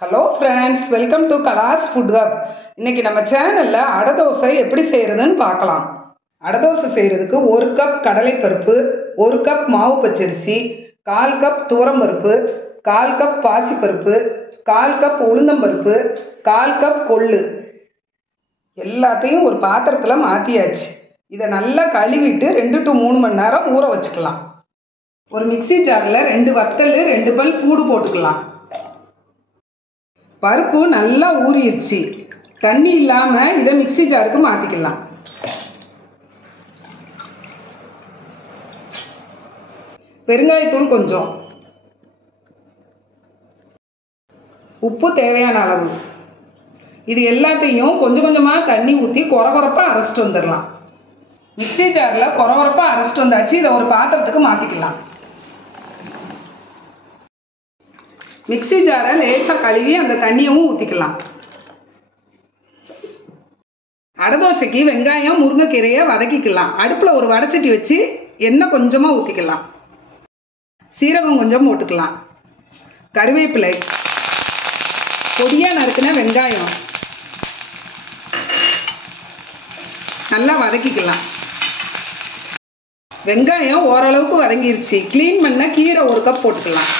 Hello friends, welcome to கலாஸ் food hub. இன்றைக்கி நம்ம சேனலில் அடை தோசை எப்படி செய்கிறதுன்னு பார்க்கலாம். அடை தோசை செய்கிறதுக்கு 1 கப் கடலைப்பருப்பு, 1 கப் மாவு பச்சரிசி, 1/4 கப் துவரம்பருப்பு, 1/4 கப் பாசிப்பருப்பு, 1/4 கப் உளுந்தம்பருப்பு, 1/4 கப் கொள்ளு எல்லாத்தையும் ஒரு பாத்திரத்தில் மாற்றியாச்சு. இதை நல்லா கழுவிட்டு 2 to 3 மணி நேரம் ஊற வச்சுக்கலாம். ஒரு மிக்சி ஜாரில் 2 வத்தல், 2 பல் பூடு போட்டுக்கலாம். பருப்பு நல்லா ஊறிடுச்சு. தண்ணி இல்லாமல் இதை மிக்சி ஜாருக்கு மாற்றிக்கலாம். பெருங்காயத்தூள் கொஞ்சம், உப்பு தேவையான அளவு. இது எல்லாத்தையும் கொஞ்சம் கொஞ்சமாக தண்ணி ஊற்றி கொரகொரப்பாக அரைச்சிட்டு வந்துடலாம். மிக்சி ஜாரில் கொரகொரப்பாக அரைச்சிட்டு வந்தாச்சு. இதை ஒரு பாத்திரத்துக்கு மாற்றிக்கலாம். மிக்சி ஜாரை லேசாக கழுவி அந்த தண்ணியவும் ஊற்றிக்கலாம். அடை தோசைக்கு வெங்காயம், முருங்கைக்கீரையை வதக்கிக்கலாம். அடுப்பில் ஒரு வடைச்சட்டி வச்சு எண்ணெய் கொஞ்சமாக ஊற்றிக்கலாம். சீரகம் கொஞ்சம் போட்டுக்கலாம். கருவேப்பிலை, பொடியாக நறுக்கின வெங்காயம் நல்லா வதக்கிக்கலாம். வெங்காயம் ஓரளவுக்கு வதங்கிருச்சு. க்ளீன் பண்ண கீரை 1 கப் போட்டுக்கலாம்.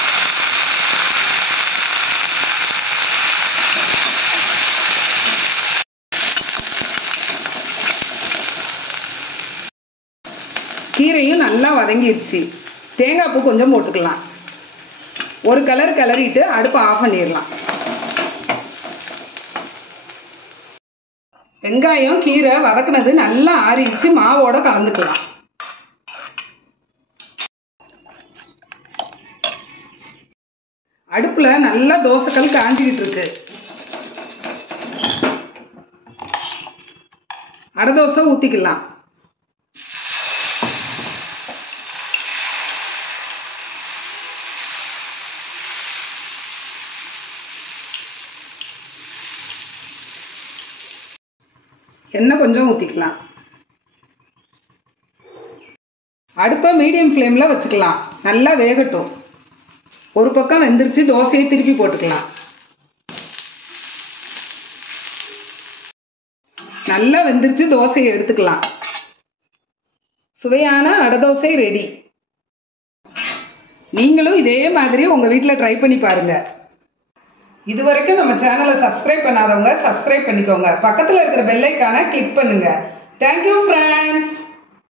கீரையும் நல்லா வதங்கிருச்சு. தேங்காய் பூ கொஞ்சம் போட்டுக்கலாம். ஒரு கலர் கிளறிட்டு அடுப்பை ஆஃப் பண்ணிடலாம். வெங்காயம் கீரை வதக்குனது நல்லா ஆறிடுச்சு. மாவோட கலந்துக்கலாம். அடுப்பில் நல்லா தோசைக்கல் காஞ்சிக்கிட்டு இருக்கு. அடை தோசை ஊற்றிக்கலாம். எண்ணெய் கொஞ்சம் ஊற்றிக்கலாம். அடுப்பை மீடியம் ஃப்ளேமில் வச்சுக்கலாம். நல்லா வேகட்டும். ஒரு பக்கம் வெந்துருச்சு. தோசையை திருப்பி போட்டுக்கலாம். நல்லா வெந்துருச்சு. தோசையை எடுத்துக்கலாம். சுவையான அடை தோசை ரெடி. நீங்களும் இதே மாதிரி உங்கள் வீட்டில் ட்ரை பண்ணி பாருங்கள். இது வரைக்கும் நம்ம சேனலை சப்ஸ்கிரைப் பண்ணாதவங்க சப்ஸ்கிரைப் பண்ணிக்கோங்க. பக்கத்தில் இருக்கிற பெல் ஐகானை கிளிக் பண்ணுங்க. Thank you friends.